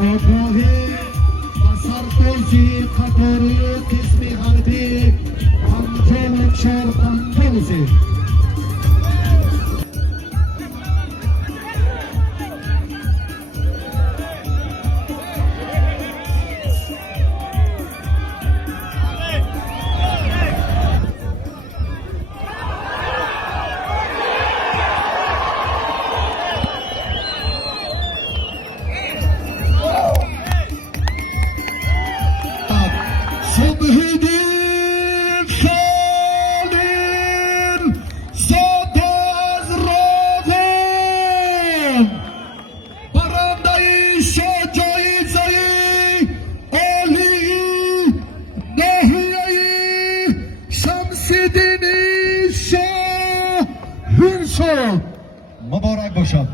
آگاهی بسرتوزی قطاری قسمی غربی 54 قندوزی Subhidin Shalim Sadaz Ravin Barandai Shajai Zai Ali Nahiyai Shamsidini Shah Hürsün Mübarek başa.